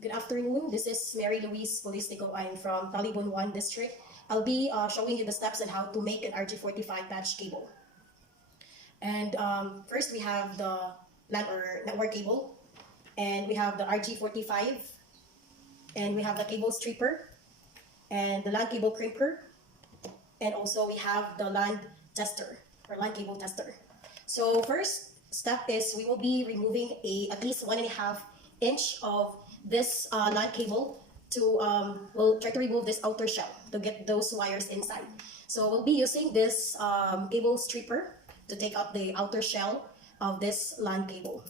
Good afternoon. This is Mary Louise Polistico. I'm from Talibon 1 District. I'll be showing you the steps on how to make an RG45 patch cable. And first we have the LAN or network cable. And we have the RG45. And we have the cable stripper. And the LAN cable crimper. And also we have the LAN tester or LAN cable tester. So first step is we will be removing at least 1.5 inch of this LAN cable to, we'll try to remove this outer shell to get those wires inside. So we'll be using this cable stripper to take out the outer shell of this LAN cable.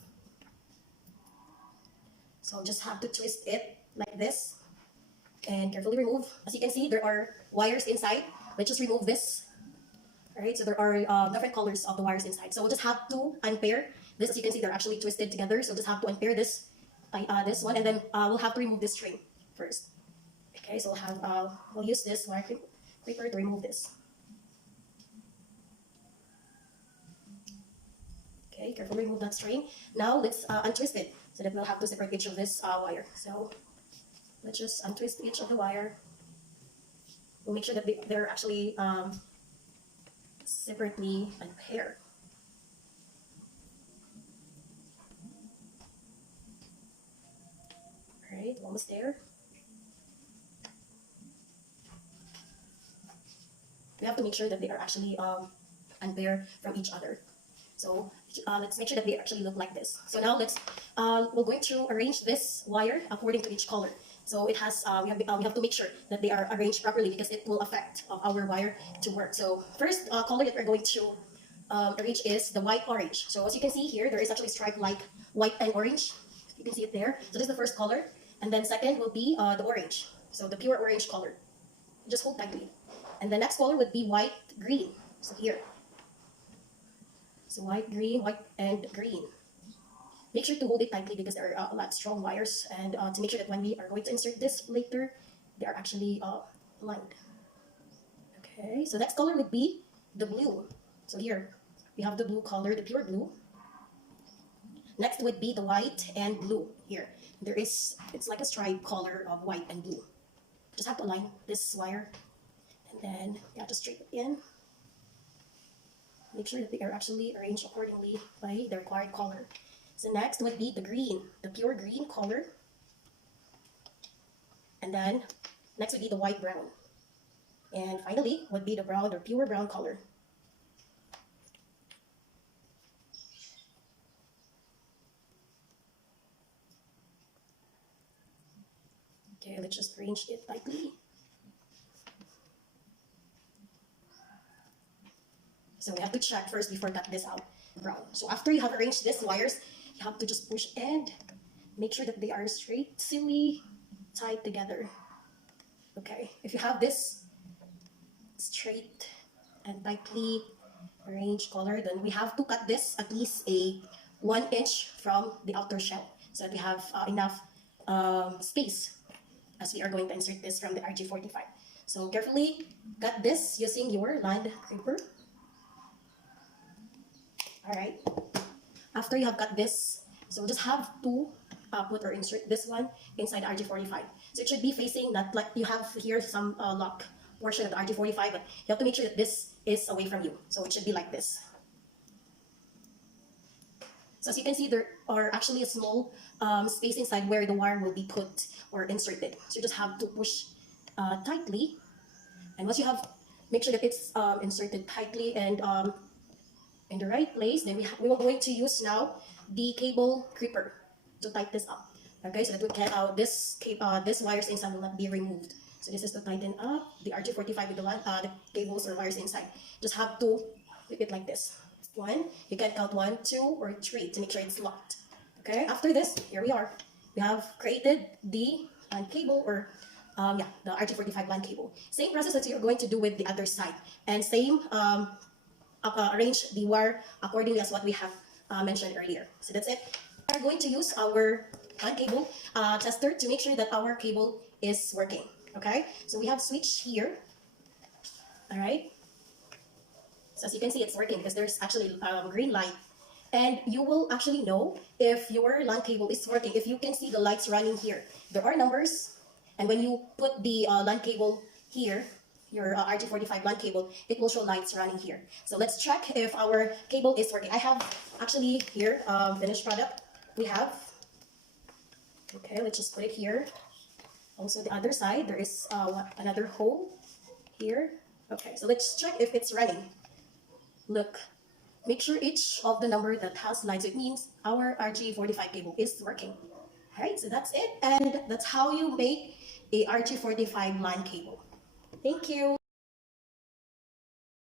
So just have to twist it like this and carefully remove. As you can see, there are wires inside. Let's just remove this. Alright, so there are different colors of the wires inside. So we'll just have to unpair this. As you can see, they're actually twisted together. So just have to unpair this one, and then we'll have to remove this string first. Okay, so we'll use this wire clipper to remove this. Okay, carefully remove that string. Now let's untwist it so that we'll have to separate each of this wire. So let's just untwist each of the wire. We'll make sure that they're actually separately unpaired. Alright, almost there. We have to make sure that they are actually unpaired from each other. So let's make sure that they actually look like this. So now we're going to arrange this wire according to each color. So it has we have to make sure that they are arranged properly because it will affect our wire to work. So first color that we're going to arrange is the white orange. So as you can see here, there is actually stripe like white and orange. You can see it there. So this is the first color, and then second will be the orange. So the pure orange color. Just hold tightly. And the next color would be white green. So here. So white, and green. Make sure to hold it tightly because there are a lot of strong wires, and to make sure that when we are going to insert this later, they are actually aligned. Okay, so next color would be the blue. So here, we have the blue color, the pure blue. Next would be the white and blue. Here, it's like a stripe color of white and blue. Just have to align this wire, and then you have to straighten it in. Make sure that they are actually arranged accordingly by the required color. So next would be the green, the pure green color. And then next would be the white brown. And finally would be the brown or pure brown color. Okay, let's just arrange it tightly. So we have to check first before cut this out brown. So after you have arranged these wires, you have to just push and make sure that they are straight, silly, tied together. Okay, if you have this straight and tightly arranged color, then we have to cut this at least a 1 inch from the outer shell so that we have enough space as we are going to insert this from the RG45. So carefully cut this using your LAN crimper. Alright, after you have cut this, so just have to put or insert this one inside the RG45. So it should be facing that, like you have here some lock portion of the RG45, but you have to make sure that this is away from you. So it should be like this. So as you can see, there are actually a small space inside where the wire will be put or inserted. So you just have to push tightly, and once you have, make sure that it's inserted tightly and in the right place, then we will going to use now the cable creeper to tighten this up. Okay, so that we can this wires inside will not be removed. So this is to tighten up the RG45 with the cables or wires inside. Just have to flip it like this. One, you can count 1, 2, or 3 to make sure it's locked. Okay, after this, here we are. We have created the LAN cable or the RG45 LAN cable. Same process that you're going to do with the other side, and same arrange the wire accordingly as what we have mentioned earlier. So that's it. We are going to use our LAN cable tester to make sure that our cable is working. Okay, so we have switch here. All right. So as you can see, it's working because there's actually green light And you will actually know if your LAN cable is working. If you can see the lights running here, there are numbers. And when you put the LAN cable here, your RG45 LAN cable, it will show lights running here. So let's check if our cable is working. I have actually here finished product. We have, okay, let's just put it here. Also the other side, there is another hole here. Okay, so let's check if it's running. Look, make sure each of the number that has lines, it means our RG45 cable is working. Alright, so that's it. And that's how you make a RG45 LAN cable. Thank you.